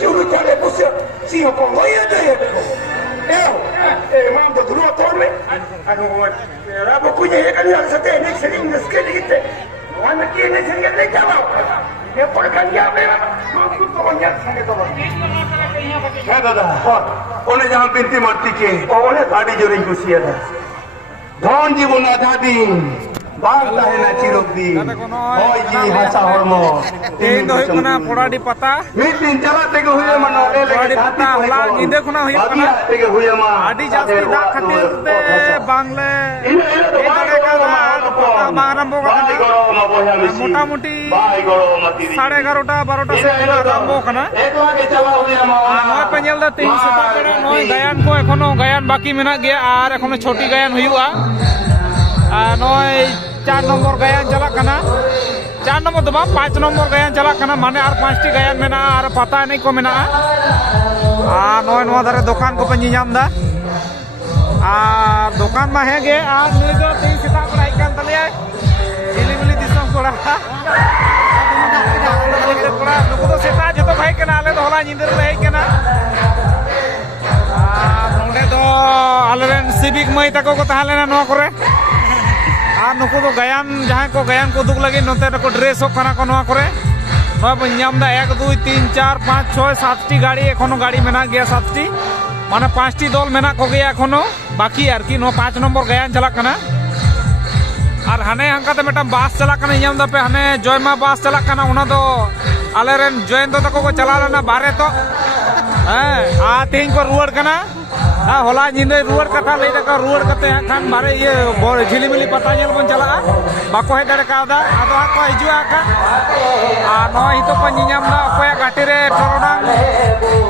Curu cale busia, si ho con voi de ecco. Mando dulu torne. Anu rabo kunya ya kan yang sate nek sering sekali gitu. Wana kini sering le jawab. Dia pakai dia memang mampu tolongnya sangat tolong. হ্যাঁ দাদা one যেমন বিনতি মূর্তিকে one গাড়ি জোরে খুশিয়া দা ধন জীবন আধাদিন বাল তাহে না চিরদিন ওই জি হাসা হরম তেই দই কোনা পোড়াডি পাতা মিট দিন চালা থেকে হুয়ে মন ওলে পোড়াডি পাতা হলা নিদে কোনা হই কোনা থেকে হুয়ে মা আডি জাস্তি দাগ খাতির তে বাংলে এই দাঁড়ে কানা পাতা আরম্ভ কানা মোটামুটি 11:30 12টা সে আরম্ভ কানা নয় পেঞ্জেল দা তিন সেটা বেড়া নয় গায়ান কো এখনো গায়ান বাকি মেনা গিয়া আর এখনো ছোটি গায়ান হইউয়া নয় 4 নম্বর গায়ান চালাক কানা 4 নম্বর তো 5 নম্বর গায়ান চালাক কানা মানে আর 5টি গায়ান মেনা আর পাতা নেই কো মেনা আর নয় নোয়া ধারে দোকান को पे ñam da আর দোকান মা হেগে আর নুই do তিন সেটা বড় আইকান তালিয়া জিলিবিলি দিসম কোড়া কোড়া নুকু তো সেটা যত ভাই কেনা আলে তো হলা নিন্দর লে কেনা আর নোডে do আলেরেন সিভিক মাই তাকো को তাহলেনা নোয়া করে আর নুকু তো গায়ান যাহাই को গায়ান को দুক লাগি নতে তো ড্রেস হোক কানা को নোয়া করে নোয়া বন ñam da 1 2 3 4 5 6 7টি গাড়ি এখনো গাড়ি মেনা গিয়া 7টি মানে 5টি দল মেনা को গিয়া এখনো বাকি আর কি নো 5 নম্বর গায়ান চালাক কানা আর হানে হাঙ্কাতে মেটা বাস চালাক কানা ñam da pe হানে জয়মা বাস চালাক কানা ওনা তো আলেরেন জয়ন্ত তাকো को चला लेना बारे तो आ तेज को रुआड़ कना होला निंदे रुआड़ कथा ले का रुआड़ कते खान बारे ये झिलिमिली पता नेल बन चला बाको हे दड़े कादा आदो को हिजुआ का आ नो हितो को नियाम दा अकोया घाटी रे टरोडांग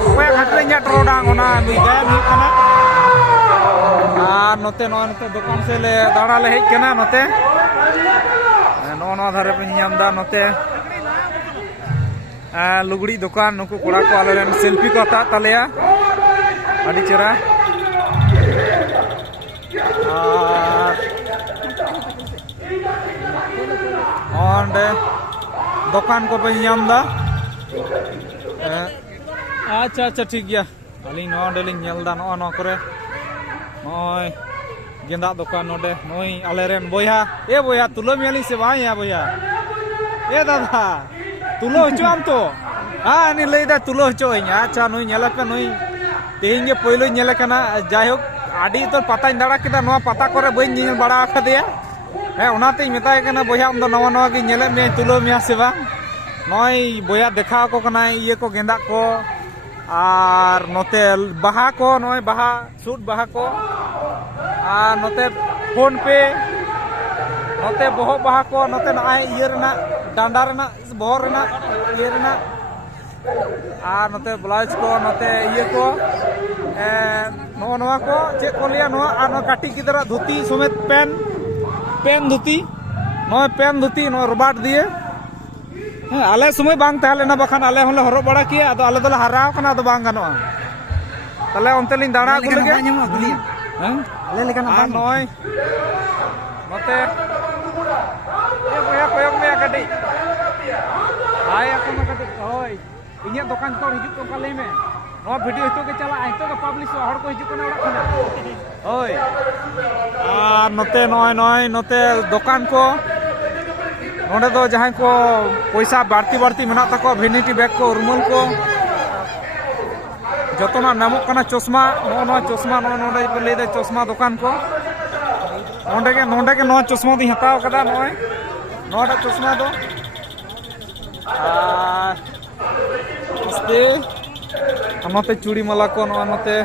अकोया घाटी रे nya टरोडांग ओना गायन हुई कना आ नोते दुकान से ले दाड़ा ले हेज कना नोते नो धारे पे नियाम दा नोते लुगड़ी दुकान नुकु कोड़ा को आलेन सेल्फी को हता तालेया आदि चेरा और दुकान को पे ñam da अच्छा अच्छा ठीक गया अली नोडे लिन ñel da नो करे नय गेंदा दुकान नोडे नय आलेरेन बोया ए बोया तुलो मियाली से भाई या बोया ए दादा तुलो हचो आम तो नि लैदा तुलो हचो अच्छा नुई नेला पे नुई तेहिं गे पहिलो नेले कना जायहोक आडी तो पता दाड़ा केदा नोआ पता करे बई नेल बड़ा आखदिया ओनाते मेताय कना बोया आम दो नवा नवा गे नेले मे तुलो मिया से बा नय बोया देखा को कना ये को गेंदा को आर नोते बाहा को नय बाहा सूट बाहा को आर नोते फोन पे नोते बहो बाहा को नोते नाय ये रना डांडा रना बहर रना ये रना और नोते ब्लाउज को नोते ये को नोआ को चेक को लिया नोआ और नो काटी गिदरा धोती समेत पेन धोती नोय पेन धोती नो रबाट दिए आले समय बांग ताहलेना बखान आले होले हरो बड़ा किया अदो आले दोला हराव कना अदो बांग गानोआ तले ओनते लिन दाड़ा को लगे आले लेकन बांग नोय नोते ए बोया कोयक में काटी आय ako na kati hoy inya दुकान को हिजुक को काले में नो वीडियो हितो के चला हितो के पब्लिश हर को हिजुक ना ओड़ा खना होय आ नोते नय नोते दुकान को नोडे दो जहां को पैसा बाड़ती मेना तको वेनिटी बैग को रुमाल को जतना नामक कना चश्मा नो चश्मा नोडे पे ले दे चश्मा दुकान को नोडे के नो चश्मा दी हताव कदा नय नोडा चश्मा दो नोते चूड़ी माला को नोते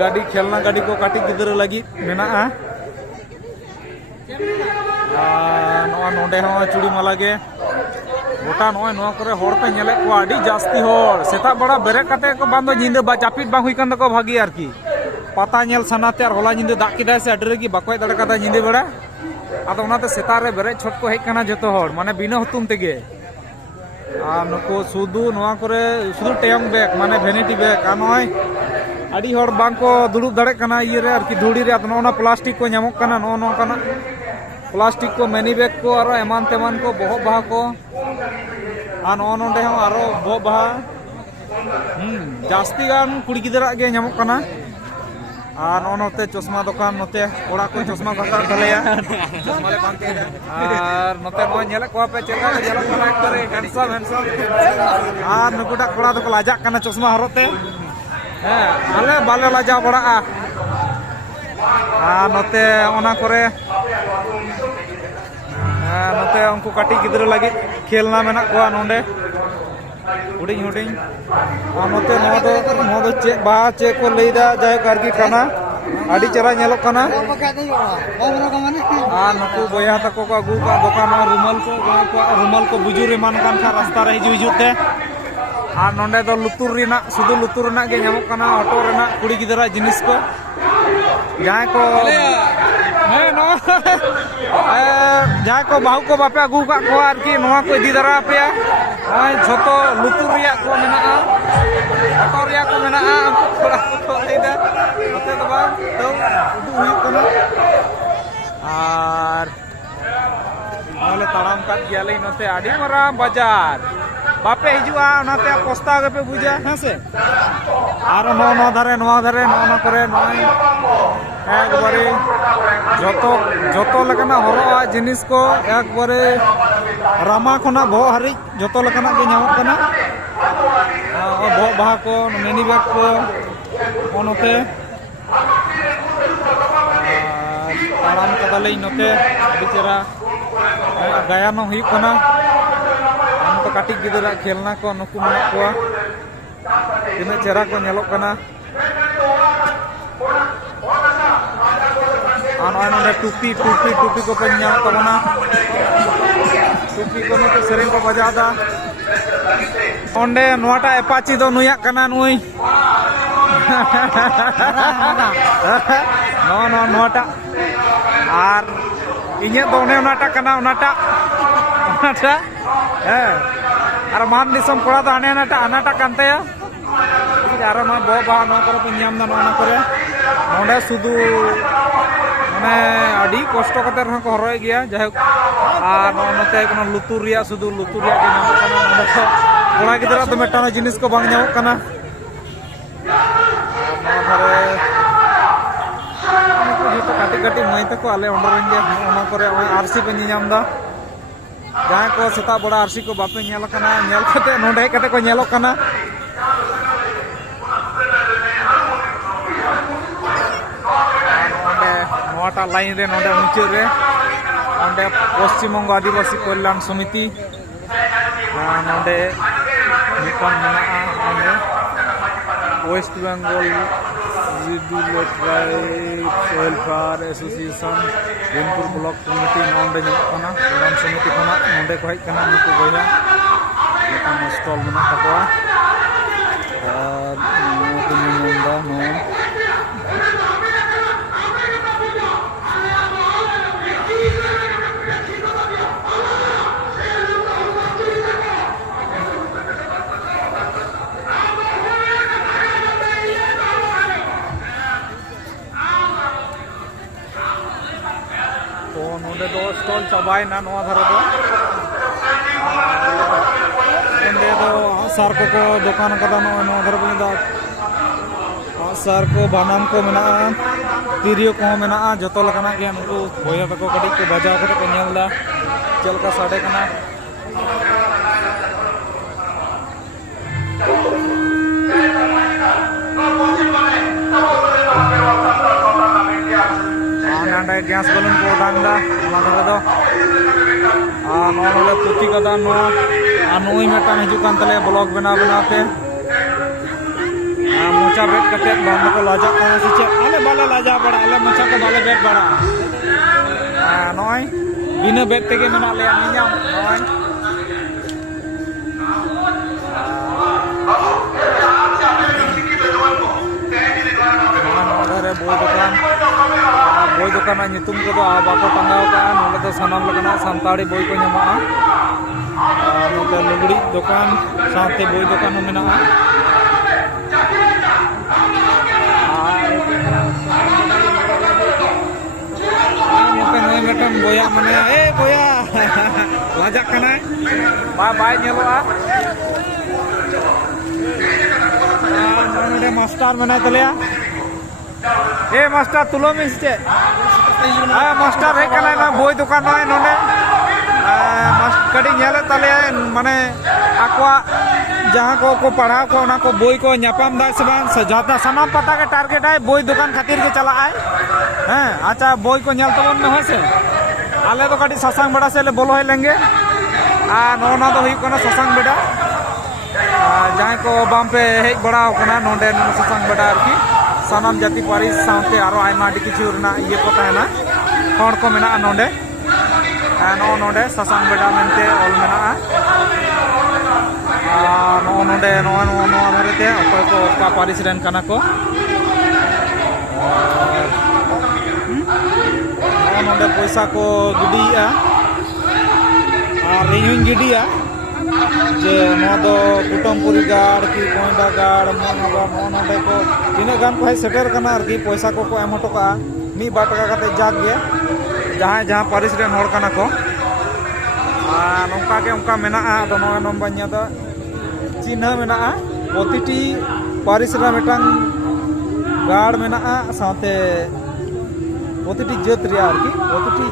गाड़ी खेलना गाड़ी को काटी गिदरा लगी मेना नोडे हो चूड़ी माला गे गोटा नोय नो करे होर पे नेले को आडी जास्ती होर सेता बड़ा बेरे कते को बांदो जिंदे बा जापिट बांग हुई कन को भागी आर की पता नेल सनाते आर होला जिंदे दाग किदा से अडरे की बाकोय दड़ कदा जिंदे बेड़ा आदो ओनाते सेता रे बेरे छोट को हेज कना जतो होर माने बिना हुतुम तेगे नुको सुदू नोआ करे सुदू टेयंग बैग माने वेनिटी बैग नय आडी होर बांग को दुड़ुब दड़े कना ये रे आर की धुड़ी रे नोना प्लास्टिक को ñamok कना नो कना प्लास्टिक को मैनी बैग को और एमान तेमान को बहो बाहा को नो नोडे हो आरो बहो बाहा जास्ती गान कुड़ी गिदरा गे ᱧᱟᱢᱚᱜ ᱠᱟᱱᱟ ᱟᱨ ᱱᱚᱛᱮ ᱪᱚᱥᱢᱟ ᱫᱚᱠᱟᱱ ᱱᱚᱛᱮ ᱚᱲᱟᱜ ᱠᱚ ᱪᱚᱥᱢᱟ ᱠᱚ ᱦᱟᱛᱟᱣ ᱛᱟᱞᱮᱭᱟ ᱪᱚᱥᱢᱟ ᱞᱮ ᱵᱟᱝ ᱛᱟᱦᱮᱱᱟ ᱟᱨ ᱱᱚᱛᱮ ᱱᱚᱜᱼᱚᱭ ᱧᱮᱞᱮᱫ ᱠᱚᱣᱟ ᱯᱮ ᱪᱮᱫ ᱞᱮᱠᱟ ᱠᱚ ᱧᱮᱞᱚᱜ ᱠᱟᱱᱟ ᱮᱠᱵᱟᱨᱮ ᱦᱮᱱᱥᱟᱢ ᱟᱨ ᱱᱩᱠᱩᱴᱟᱜ ᱠᱚᱲᱟ ᱫᱚᱠᱚ ᱞᱟᱡᱟᱜ ᱠᱟᱱᱟ ᱪᱚᱥᱢᱟ ᱦᱚᱨᱚᱜ ᱛᱮ ᱟᱞᱮ ᱵᱟᱞᱮ ᱞᱟᱡᱟᱣ ᱵᱟᱲᱟᱜᱼᱟ ᱟᱨ ᱱᱚᱛᱮ ᱚᱱᱟ ᱠᱚᱨᱮ ᱱᱚᱛᱮ ᱩᱱᱠᱩ ᱠᱟᱹᱴᱤᱡ ᱜᱤᱫᱽᱨᱟᱹ ᱞᱟᱹᱜᱤᱫ ᱠᱷᱮᱞᱱᱟ ᱢᱮᱱᱟᱜ ᱠᱚᱣᱟ ᱱᱚᱰᱮ ᱦᱩᱰᱤᱧ ᱦᱩᱰᱤᱧ ᱟᱨ ᱱᱚᱛᱮ ᱱᱚᱣᱟ ᱫᱚ ᱪᱮᱫ ᱵᱟᱦᱟ ᱪᱮᱫ ᱠᱚ ᱞᱟᱹᱭᱫᱟ ᱡᱟᱭᱦᱳᱠ ᱟᱨᱠᱤ ᱠᱟᱱᱟ ᱟᱹᱰᱤ ᱪᱮᱦᱨᱟ ᱧᱮᱞᱚᱜ ᱠᱟᱱᱟ ᱟᱨ ᱱᱩᱠᱩ ᱵᱚᱭᱦᱟ ᱛᱟᱠᱚ ᱠᱚ ᱟᱹᱜᱩ ᱠᱟᱜ ᱫᱚᱠᱟᱱ ᱨᱩᱢᱟᱹᱞ ᱠᱚ ᱵᱩᱡᱩᱨ ᱮᱢᱟᱱ ᱠᱟᱱ ᱠᱷᱟᱱ ᱨᱟᱥᱛᱟ ᱨᱮ ᱦᱤᱡᱩᱜ ᱛᱮ ᱟᱨ ᱱᱚᱰᱮ ᱫᱚ ᱞᱩᱛᱩᱨ ᱨᱮᱱᱟᱜ ᱥᱩᱫᱷᱩ ᱞᱩᱛᱩᱨ ᱨᱮᱱᱟᱜ ᱜᱮ ᱧᱟᱢᱚᱜ ᱠᱟᱱᱟ ᱚᱴᱳ ᱨᱮᱱᱟᱜ ᱠᱩᱲᱤ ᱜᱤᱫᱽᱨᱟᱹ ᱡᱤᱱᱤᱥ ko jahai ko jahai ko bahu ko bape agu kak ko arki noa ko idi dara ape ya joto lutur riak ko menaa oto riak ko menaa kora ko leida note do bang tau udu huyuk kana ar ole taram kat giyale note adi marang bajar bape hijua onate posta gape buja hase আর নয় ধারে নয় করে নয় একবারে যত লেকানা হরোয়া জিনিস কো একবারে রামা খনা বহ হারিজ যত লেকানা গে ᱧᱟᱢᱚᱜ ᱠᱟᱱᱟ বহ বাহা কো মিনি ব্যাগ কো অনতে তারাম কাদালেই নতে বিচরা গায়ানো হুᱭᱩᱜ ᱠᱟᱱᱟ ᱱᱚᱛᱮ ᱠᱟᱹᱴᱤᱡ ᱜᱤᱫᱽᱨᱟᱹ ᱠᱷᱮᱞᱱᱟ ᱠᱚ ᱱᱩᱠᱩ ᱢᱮᱱᱟᱜ ᱠᱚᱣᱟ ᱛᱤᱱᱟᱹᱜ ᱪᱮᱦᱨᱟ ᱠᱚ ᱧᱮᱞᱚᱜ ᱠᱟᱱᱟ ᱟᱨ ᱱᱚᱜᱼᱚᱭ ᱱᱚᱰᱮ ᱴᱩᱯᱤ ᱠᱚᱠᱚ ᱧᱟᱢ ᱛᱟᱵᱚᱱᱟ ᱴᱩᱯᱤ ᱠᱚ ᱱᱚᱛᱮ ᱥᱮᱨᱮᱧ ᱠᱚ ᱵᱟᱡᱟᱣᱫᱟ ᱚᱸᱰᱮ ᱱᱚᱣᱟᱴᱟᱜ ᱮᱯᱟᱪᱤ ᱫᱚ ᱱᱩᱭᱟᱜ ᱠᱟᱱᱟ ᱱᱩᱭ ᱱᱚᱣᱟᱴᱟᱜ ᱟᱨ ᱤᱧᱟᱹᱜ ᱫᱚ ᱚᱱᱮ ᱚᱱᱟᱴᱟᱜ ᱠᱟᱱᱟ ᱚᱱᱟᱴᱟᱜ আর মান দিসম কড়া তো আনাটা কান তায়া আর মা বহ বাহা নয় করে পে ᱧᱟᱢ ᱫᱟ ᱱᱚᱣᱟ ᱠᱚᱨᱮ ᱱᱚᱰᱮ ᱥᱩᱫᱷᱩ ᱢᱟᱱᱮ ᱟᱹᱰᱤ ᱠᱚᱥᱴᱚ ᱠᱟᱛᱮ ᱨᱮᱦᱚᱸ ᱠᱚ ᱦᱚᱨᱚᱭ ᱜᱮᱭᱟ ᱡᱟᱭᱦᱳᱠ ᱟᱨ ᱱᱚᱛᱮ ᱠᱳᱱᱳ ᱞᱩᱛᱩᱨ ᱨᱮᱭᱟᱜ ᱥᱩᱫᱷᱩ ᱞᱩᱛᱩᱨ ᱨᱮᱭᱟᱜ ᱜᱮ ᱧᱟᱢᱚᱜ ᱠᱟᱱᱟ ᱱᱚᱰᱮ ᱫᱚ ᱠᱚᱲᱟ ᱜᱤᱫᱽᱨᱟᱹ ᱫᱚ ᱢᱤᱫᱴᱟᱝ ᱡᱤᱱᱤᱥ ᱠᱚ ᱵᱟᱝ ᱧᱟᱢᱚᱜ ᱠᱟᱱᱟ ᱱᱚᱣᱟ ᱫᱷᱟᱨᱮ ᱡᱚᱛᱚ ᱠᱟᱹᱴᱤᱡ ᱢᱟᱹᱭ ᱛᱟᱠᱚ ᱟᱞᱮ ᱚᱸᱰᱮ ᱨᱮᱱ ᱜᱮ ᱚᱱᱟ ᱠᱚᱨᱮ ᱟᱨᱥᱤ ᱯᱮ ᱧᱟᱢ ᱫᱟ ᱡᱟᱦᱟᱸᱭ ᱠᱚ ᱥᱮᱛᱟᱜ ᱵᱮᱲᱟ ᱟᱨᱥᱤ ᱠᱚ ᱵᱟᱯᱮ ᱧᱮᱞ ᱟᱠᱟᱱᱟ ᱧᱮᱞ ᱠᱟᱛᱮ ᱱᱚᱰᱮ ᱦᱮᱡ ᱠᱟᱛᱮ ᱠᱚ ᱧᱮᱞᱚᱜ ᱠᱟᱱᱟ नोटा लाइन रे नोडे मुचाद रे नोडे पश्चिम बंग आदिवासी कल्याण समिति नोडे मिटन मेना नोडे West Bengal welfare association Binpur block committee नोडे कल्याण समिति खना नोडे को हेज कना नुकु बया स्टॉल मेना तकवा और नुकु निमंदा नो तो नोडे दो स्टॉल चाबायना नोआ धारे दो एंडे दो सार को दुकान कदा नोआ धारे बने दा सार को बानाम को मेना तिरियो को मेना जतो लकना के नुकु बोया तको कटी को बजाव कते को नेलदा चलका साडे कना गैस बलून को डांगा धारे दो नोडे पुथी कदा नुई मेटान हिजुकान तले ब्लॉग बनाव बनाते मोचा बेट कते बांध को लाजा को से चे आले बाले लाजा बड़ा आले मोचा को बाले बेट बड़ा नय बिना बेट तेगे मेना ले नियाम नय नोडे बोई दुकान नितुम को बाको टांगाव का नोडे तो सानाम लकना सानताड़ी बोई को ᱧᱟᱢᱚᱜᱼᱟ नोते लुगड़ी दुकान साथे बोई दुकान हो मेना नोते मेटन बोया माने ए बोया लाजाक कना बाय नेलोआ मास्टर मेना तलिया ए मास्टर तुलो में से मास्टर हे कना ना बोई दुकान नय नोने कड़ी नेले तलिया माने आकवा जहाँ को पढ़ाव को ना को बोई को न्यापाम दा से बांग सजाता सनाम पता के टारगेट है बोई दुकान खातिर के चला आए हैं अच्छा बोई को नेल तबन में है से आले तो कड़ी ससांग बड़ा से ले बोलो है लेंगे नोना तो हुई कोना ससांग बेड़ा जहाँ को बाम पे हेज बड़ा होना नोंडे ससांग बेड़ा आरकी सानाम जाति पारिस साथे आरो आयमा किछु रना ये को ताहेना हर को मेना नोंडे नोंडे ससांग बेड़ा मेनते ऑल मेना नोंडे नो धरते अकोय को का पारिस रेन कना को नोंडे पैसा को गिडिया और इन गिडिया जे नो दो कुटुमपुरी गाड़ की कोंडा गाड़ नोंडे को तीना गान को सेटर कना आरकी पैसा को एम हटोका मी बार टाका काते जाग गे जहाँ जहाँ पारिस रेन हर कना को नौका के उनका मेना तो नो नंबर दा चिन्ह मेना प्रतिटी पारिस रा मेटांग गाड़ मेना साथे प्रतिटी जात रे आरकी प्रतिटी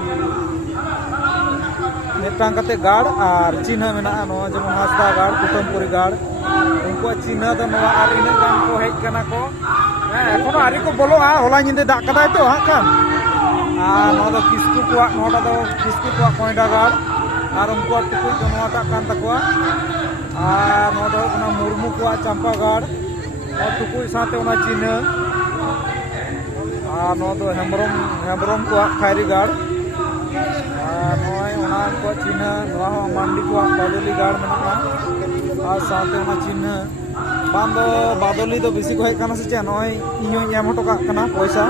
मेटांग काते गाड़ और चिन्ह मेना नो जेमन हासदा गाड़ कुटुमपुरी गाड़ उनको चिन्ह तो नवा आर इन गान को हेज कना को एखोनो आरी को बोलो होला निंदे दाग कदाय तो हां खान नो दो किस्कु को नोटा दो किस्कु को कोंडा गाड़ और उनको टुकु तो नोटा कान तकवा नो दो ना मुर्मू को चंपा गाड़ और टुकु साथे ओना चिन्ह नो दो हेम्ब्रम को खैरी गाड़ को चिन्ह मांडी को बादली गाड़ में और साथे ओना चिन्ह बांदो बादली तो बेसी को हेज काना से चे नय इयो एम हटोका कना पैसा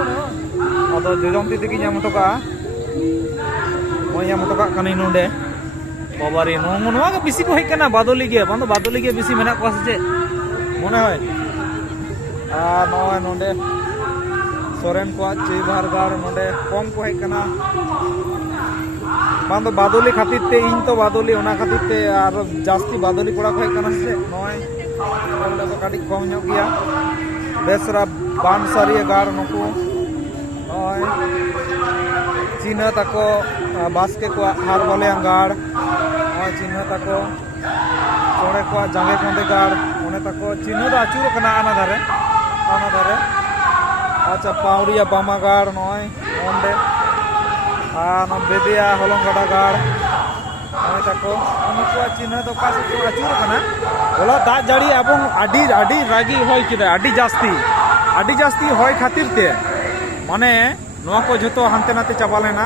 अदो जोजमती तकी एम हटोका एम हटोका कनी नोंडे बाबारे नोवा के बेसी को हेज काना बादली गे बांदो बादली गे बेसी मेना को से मने होय नय नोंडे सोरेन को चेबार गाड़ नोंडे कम को हेज काना बांदो बादली खातिर ते इन तो बादली ओना खातिर ते और जास्ती बादली कोड़ा को हेज काना से नय ओले तो काटी कम ᱧᱚᱜ गया बेसरा बान सारिया गाड़ नको नय चिन्ह तको बास्के को हार बोले गाड़ नय चिन्ह तको चोड़े को जांगे कोंदे गाड़ ओने तको चिन्ह दा आचुर कना आना धारे अच्छा पावरिया बामा गाड़ नय ओंडे नो बेदिया हलंग गड़ा गाड़ नय तको उनको चिन्ह तो का से आचुर कना बोला दाग जाड़ी एवं आडी रागी होय किदा आडी जास्ती होय खातिर ते माने नोआ को जतो हानते नाते चाबा लेना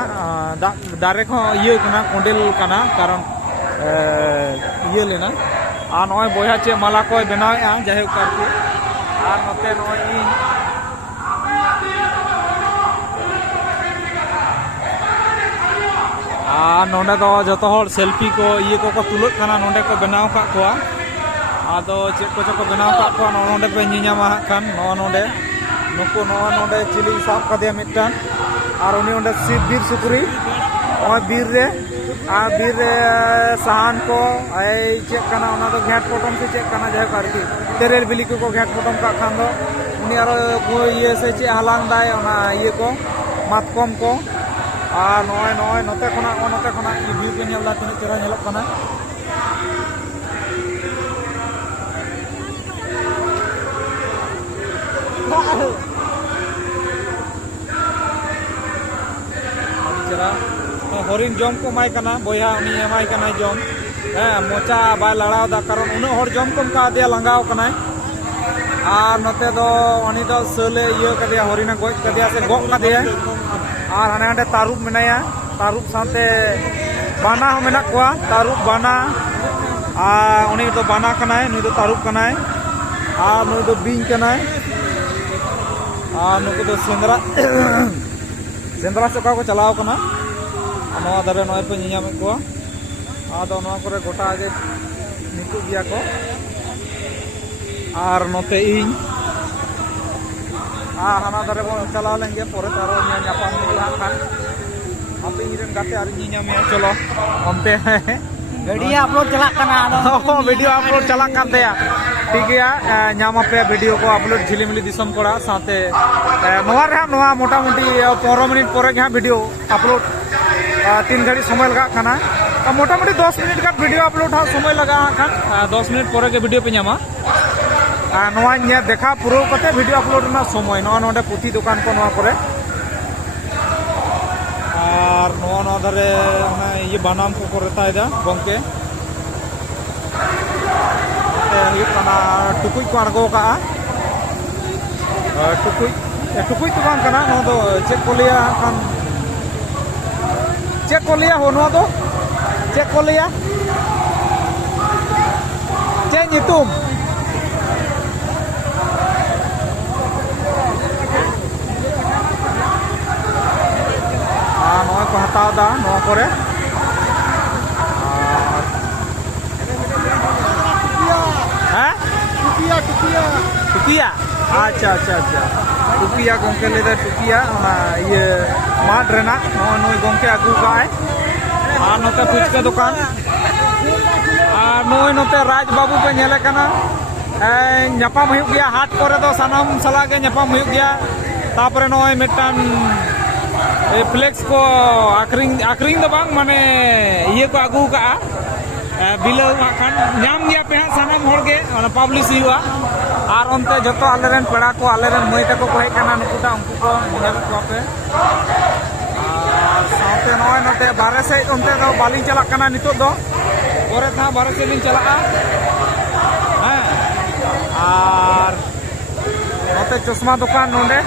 दारे को इयो कना कोंडेल कना कारण इयो लेना आ नय बोया चे माला को बनावे जाहे करके आ नते नय इन नोंडे तो जतो हर सेल्फी को ये को तुलक कना नोंडे को बनाव का को आदो चेक को चको बनाव का को नोंडे पे नियामा खान नोंडे नुको नोंडे चिली साब कदे मिटान और उनी ओंडे बीर सुकुरी बीर रे सहान को चेक कना ओना दो घेट पोटम से चेक कना जाय करकी तेरेल बिली को घेट पोटम का खान दो उनी आरो ये से चे हलांग दाय ओना ये को मातकम को नय नते खना व्यू के नेला तिना चेरा नेलक कना चेरा हरिन जम को माय कना बोया उनी एमाय कना जम मोचा बाय लड़ाव दा कारण उन हर जम कम का दिया लंगाव कना और नते दो उनी दो सले इयो कदिया हरिना गोज कदिया से गो कदिया और हाने हांडे तारुब मेनाया तारुब साथे बाना हो मेना कोआ तारुब बाना उनी तो बाना कनाय नुई तो तारुब कनाय नुई तो बिंग कनाय नुकु तो सेंद्रा से को चलाव कना नवा दारे नय पे नियाम को आदो नवा करे गोटा आगे निकु गया को और नोते इन हाना दारे बो चलाव लेंगे परे तारो ᱧᱟᱯᱟᱢ हुआ खान आप इनरन गाते आर नियामे चलो onte वीडियो अपलोड चला कना वीडियो अपलोड चला कान दया ठीक है नाम पे वीडियो को अपलोड झिलिमिली दिसम कोड़ा साथे नोआ रे नोआ मोटा मोटी 15 मिनट पर हाँ वीडियो अपलोड 3 घड़ी समय लगा खाना मोटा मोटी 10 मिनट का वीडियो अपलोड हाँ समय लगा खान 10 मिनट पर के वीडियो पे नामा नोआ देखा पूरा कते वीडियो अपलोड ना समय नोडे पुथी दुकान को नोआ करे और नोआ धरे ये बनाम को रेता गंके टुकुज को आड़गो का टुकुज टुकुज तो बांग कना नो दो चेक को लिया खान चेक को लिया हो नो दो चेक को लिया चेक नितुम नो को हटाव दा नो करे टुकिया अच्छा अच्छा अच्छा टुकिया गंके ले टुकिया ये माठ रेना नई गंके आगू काए और नोते फुचका दुकान और नई नोते राज बाबू पे नेले कना ᱧᱟᱯᱟᱢ हुई गया हाट करे दो सनम सला के ᱧᱟᱯᱟᱢ हुई गया तापरे नई मिटान फ्लेक्स को आखरिंग दो बांग माने ये को आगू का बिलो खान नाम गया पे सानाम होड़ के पब्लिश हुआ और उनते जो आलेरन पेड़ा को आलेरन मई तक को हेकना नुकुटा उनको को नेल को पे और साथे नय नते बारे से उनते दो बाली चला कना नितो दो ओरे था बारे से दिन चला हां और नते चश्मा दुकान नोंडे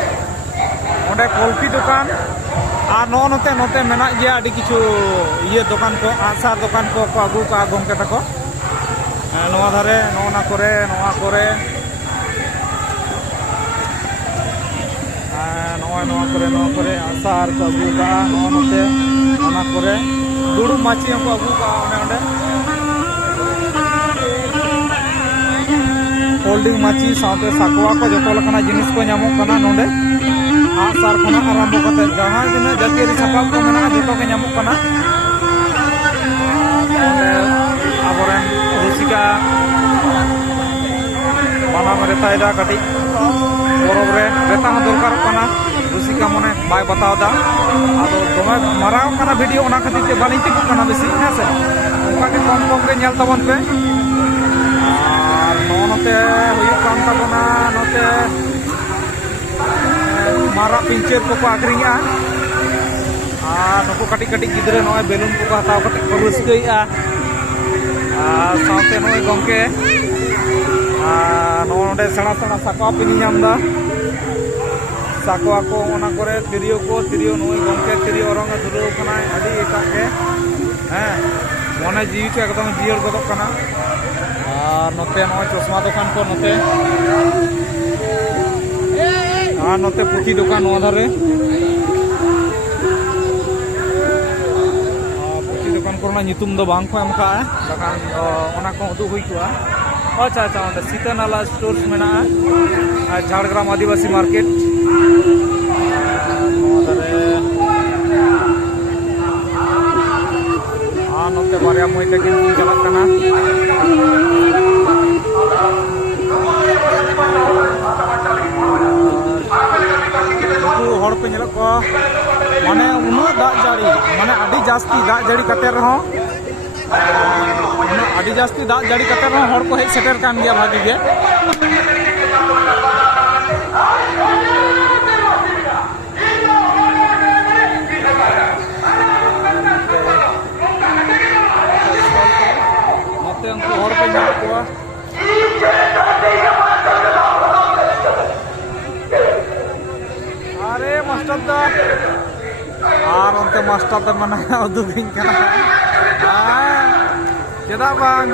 ओंडे कॉफी दुकान और नोते नोते मेना गया आदि किछु ये दुकान को आसार दुकान को आगू का गंके तको नोआ धारे नोना करे नोआ करे नोआ करे आसार को आगू का नोते ओना करे दुड़ू माची को आगू का ओंडे होल्डिंग माची साथे साकवा को जतो लकना जिनिस को नामो कना नोंडे आसार खना आरंभ करते जहां दिन जतिरी सपाब को मना जो के नामो कना आबोरेन रुसिका माना मेरे दा कटी बरोब रे रेता दरकार कना रुसिका मने बाय बतावदा आदो दमे माराव कना वीडियो ओना खातिर ते बाली टिकु कना बेसी हेसे ओका के कम कम के नेल तबन पे और नोते हुई काम तबना नोते मारा पिंचर को आखरिंगा और नुकु कटी कटी गिद्रे नय बेलून को हताव कटे को रस्कैया साथे नय गंके नोडे सेना सेना साकवा पिन नामदा साकवा को ओना करे तिरियो नय गंके तिरियो रंग धुरो कना आदि एका के मने जीवी को एकदम जियर गदो कना और नते नय चश्मा दुकान को नते और नोते पुथी दुकान धारे पुथी दुकान को नितुम दो बांग को एमका लखान ओना को उदु हुई कुआ अच्छा अच्छा ओंडे सीतानाला स्टोर्स मेना झाड़ग्राम आदिवासी मार्केट धारे नोते बारिया मई तक चला कना हड़ पे को माने उन्ना दाग जारी माने आदि जास्ती दाग जारी कते रहो आदि जास्ती दाग जारी कते रहो हड़ को हेज सेटर कान गया भागी गे नते उनको हड़ पे को अरे मास्टर दा और उनते मास्टर दा मना उदुगिन कना चेदा बांग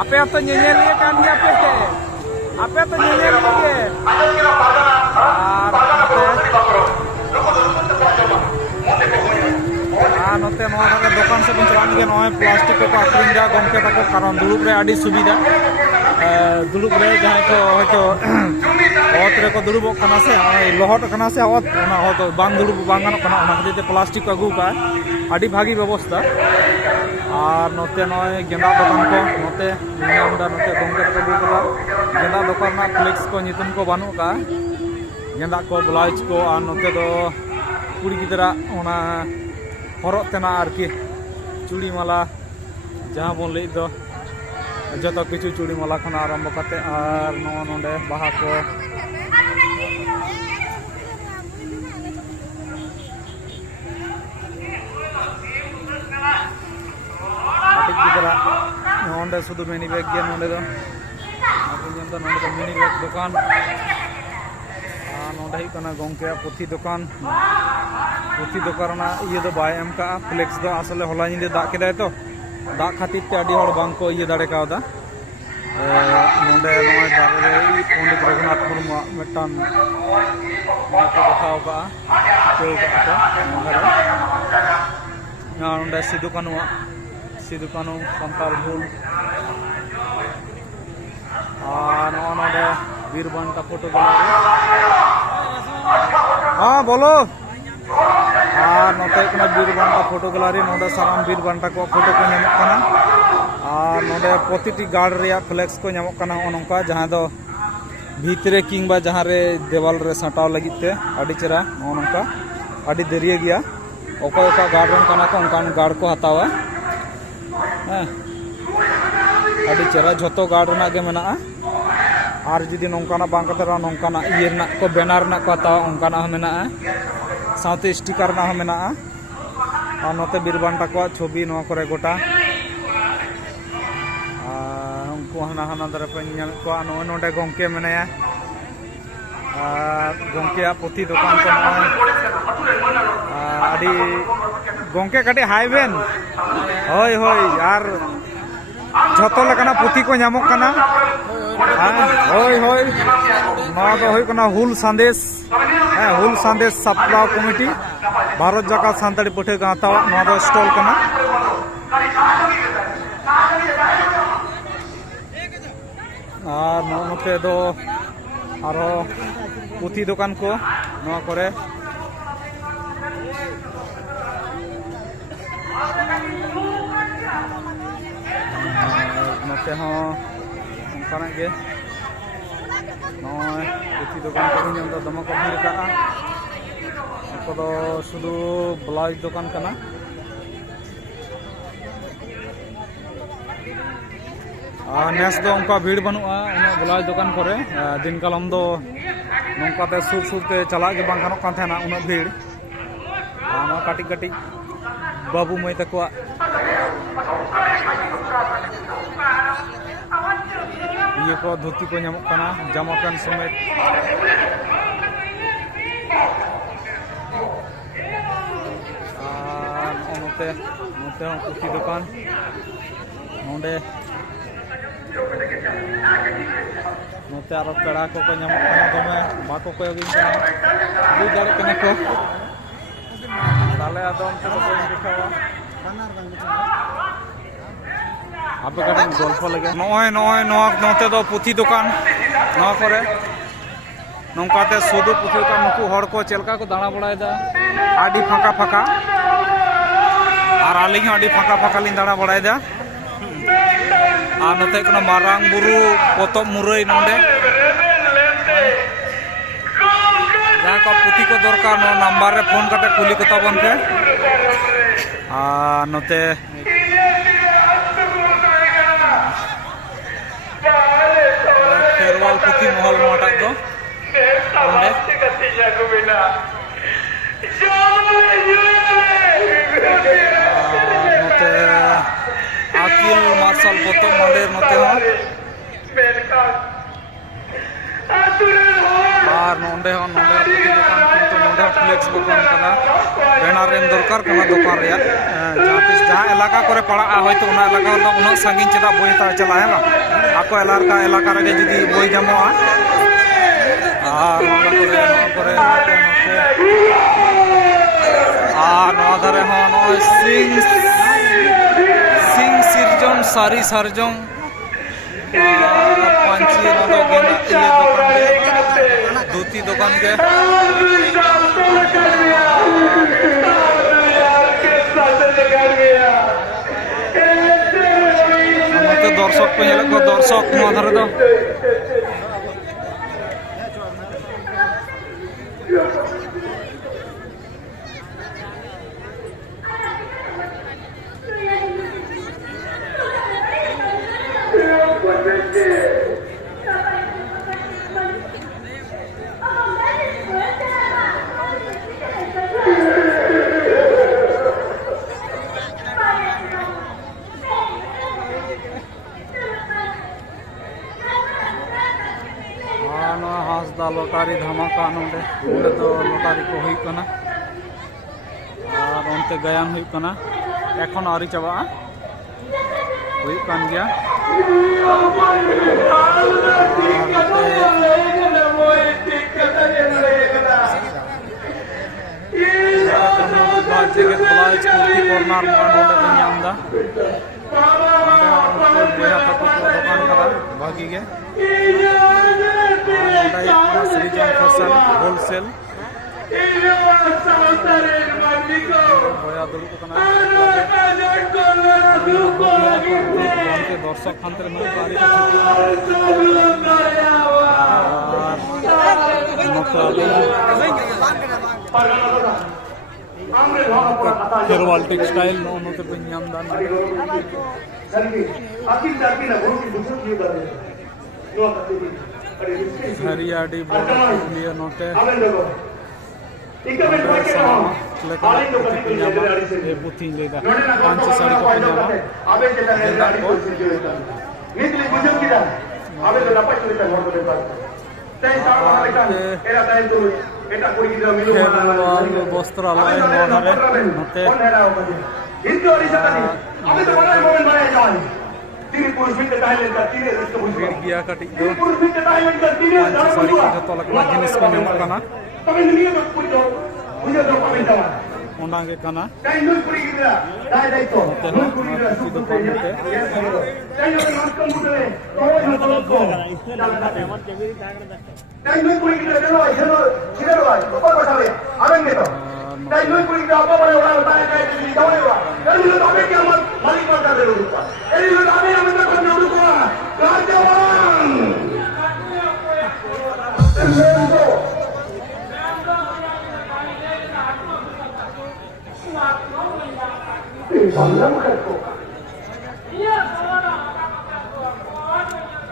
आपे तो नेनेल लिए कान गया आपे तो नेनेल लिए और नोते दुकान से चलान गया नय प्लास्टिक को आखरिंग दा गंके तको कारण दुड़ुब रे आडी सुविधा दुड़ुब रे जहां को होतो ओत रे को दुड़ुब कना से लहट कना से ओत ओना होतो बांग दुड़ुब बांगानो कना ओना खातिर प्लास्टिक को आगू का आडी भागी व्यवस्था और नोते नॉय गेंदा दुकान को नोते नामदा नोते गोंगे को भी करा गेंदा दुकान ना फ्लेक्स को नितुम को बानु का गेंदा को ब्लाउज को और नोते दो कुड़ी गिदरा ओना हरक तेना आरकी चूड़ी माला जहाँ बोन लई दो जतो किछु चूड़ी माला खन आरंभ करते और नोंडे बाहा को गिदरा नोंडे शुद्ध मिनी बैग गया नोंडे दो मिनी बैग दुकान नोंडे कना गोंके पुथी दुकान ये दो बाय एम का फ्लेक्स दो असले होला निदे दा केदाय तो दा खातिर ते आडी हड़ बांग को ये दाड़े कावदा नोंडे नोय दारे पंडित रघुनाथ मुर्मू मिटान को दिखाओ का चेउ का नोंडे सिदु कानू संताल भूल और नोंडे बीरबांटा फोटो गैलरी हाँ बोलो और नोते कना बीरबांटा फोटो गैलरी नोंडे साराम बीरबांटा को फोटो को नामक कना और नोंडे प्रतिटी गार्ड रे फ्लेक्स को नामक कना नोंका जहां दो भीतरे किंबा जहां रे देवाल रे सटाव लगित ते आडी चेरा नोंका आडी दरिया गया ओका ओका गार्ड रन कना को उनकान गार्ड को हतावा आडी चेरा झोतो गार्ड रना गे मेना और जुदी नौकाना बांग कतरा नौकाना इये रना को बैनर रना को हतावा उनकाना मेना साथे स्टिकर ना मेना और नोते बीरबांटा को छवि नोआ करे गोटा उनको हाना हाना दरे पे नाम को नोंडे गोंके मेनाया गोंके पुथी दुकान को आडी गोंके कटे हाईवेन होय होय यार झोतो लेकाना पुथी को नामक कना होय होय नोआ दो होय कना हुल संदेश सप्लाव कमिटी भारत जाकात सानताड़ी पठे गाता नोआ दो स्टॉल कना और नोते दो आरो पुथी दुकान को नोआ करे नोते हो उनकाना गे नॉय पुथी दुकान को भी नाम दमा को भीड़ का को दो शुद्ध ब्लाउज दुकान कना नेस दो उनका भीड़ बनुआ उना ब्लाउज दुकान करे दिन कालम दो नौकाते सुर सुरते चला के बांग गानों कान थाना उना भीड़ काटी काटी बाबू मई तकवा ये को धोती को नामक कना जामा पैंट समेत नोते पुथी दुकान नोंडे नोते आरो पेड़ा को नामक कना दमे बाको को योगिन कना बुझ दाड़े कने को ताले आदम ते बइन दिखावा आपे कटे गल्प लगे नोते दो पुथी दुकान नोआ करे नौकाते सुदू पुथी दुकान नुकु हड़ को चेलका को दाणा बड़ायदा आडी फाका फाका और आलिंग आडी फाका फाका लिंग दाणा बड़ायदा और नोते कना मारांग बुरु पोतब मुरई नोंडे जहां को पुथी को दरकार नो नंबर रे फोन कते कुली कता बनते और नोते खेरवाल पुथी महल नोटा दो नोते आकिल मार्शल पोतब मंदिर नोते हो और नोंडे पुथी दुकान किंतु नोंडे फ्लेक्स दुकान कना बैनर रेम दरकार कना दुकान रे जहाँ इलाका करे पड़ा होयतो उना इलाका रे उना सांगिन चेदा बोई ता चला है ना आको इलाका रे जुदी बोई जामोआ और करे और नोआ धारे हो नोय सिंह सिरजम सारी सारजम पांची नोदो गेना ये दुकान के धोती दुकान के दर्शक को ये दर्शक नवा धारे दो हासदा लटारी धमाका नोडे तो लटारी को हुई कना और उनते गायन हुई कना एखन आरी चाबा हुई कान गया कॉर्नर भागी गे सृजन फैशन होलसेल दर्शक खानते खेरवाल टेक्सटाइल नोते पे नाम दान हरियाडी बोलिए नोटे ये पुथी लेगा 5 साड़ी को पंजामा वस्त्रालय नोटे गया कटी दो साड़ी को जतो लगना जिनिस को नाम कना ओंडांगे कना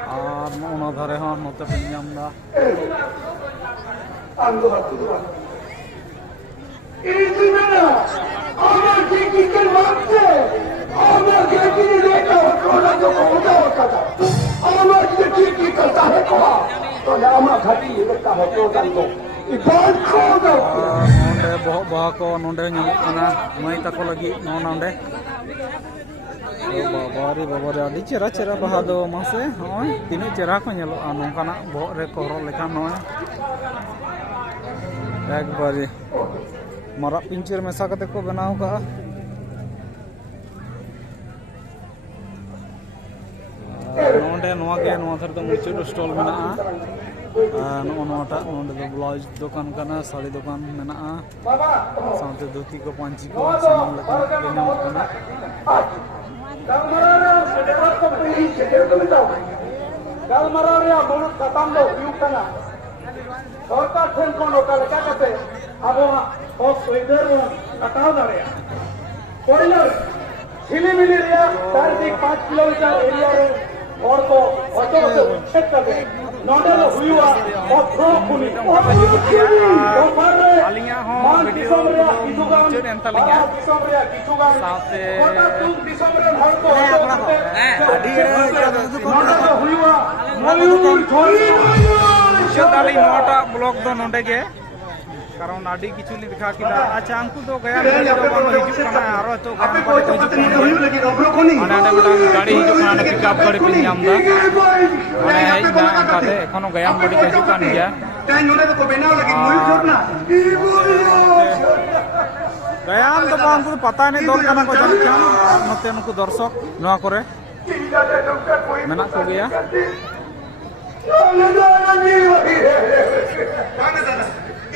और धारे हाँ नोते पे नामदा बहुत बहा को नोडे मई तक लगी नोडे बाबारे बाबारे आदि चेहरा चेहरा बहा दो मासे नॉय तीन चेहरा को नेलो नोंकाना बोह रे को हरो लेखा नॉय एक बारी मारा पिंचर मेसा कते को बनाव का नोडे नोआ के नोआ थर तो मुचुर स्टॉल मेना नोटा नोडे दो ब्लाउज दुकान कना साड़ी दुकान मेना साथे धोती को पांची को सामान लगा लेना कना ब्लॉग दो नोडे के कारण आदि किछु नि दिखा कि अच्छा अंकु तो गया आरो तो गाड़ी हिजुकाना पिकअप गाड़ी पे नाम दा माने एखोनो गया गाड़ी हिजुकान गया गयाम तो अंकु पता नहीं दल काना को जानि चान नते नुकु दर्शक नवा करे मेना को गया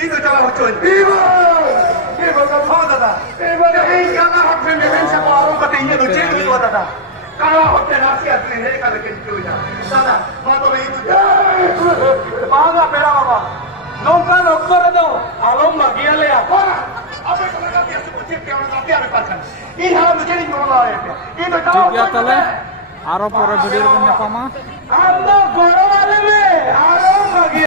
Itu cara hujan. Ibu kau tahu tak? Ibu ini kalau hak pemimpin siapa orang katanya tu ciri itu ada tak? Kalau hotel nasihat ini kalau kita juga. Sada, mata itu. Bangga pera baba. Nongkan oktor itu. Alom lagi ya ya. Apa yang mereka biasa punya piala tapi apa pasang? Ini hal begini nolak ya. Itu ঠিক tahu. গিয়া তাহলে আরো পরে video ᱧᱟᱯᱟᱢᱟ Allah goro alame. Alom lagi.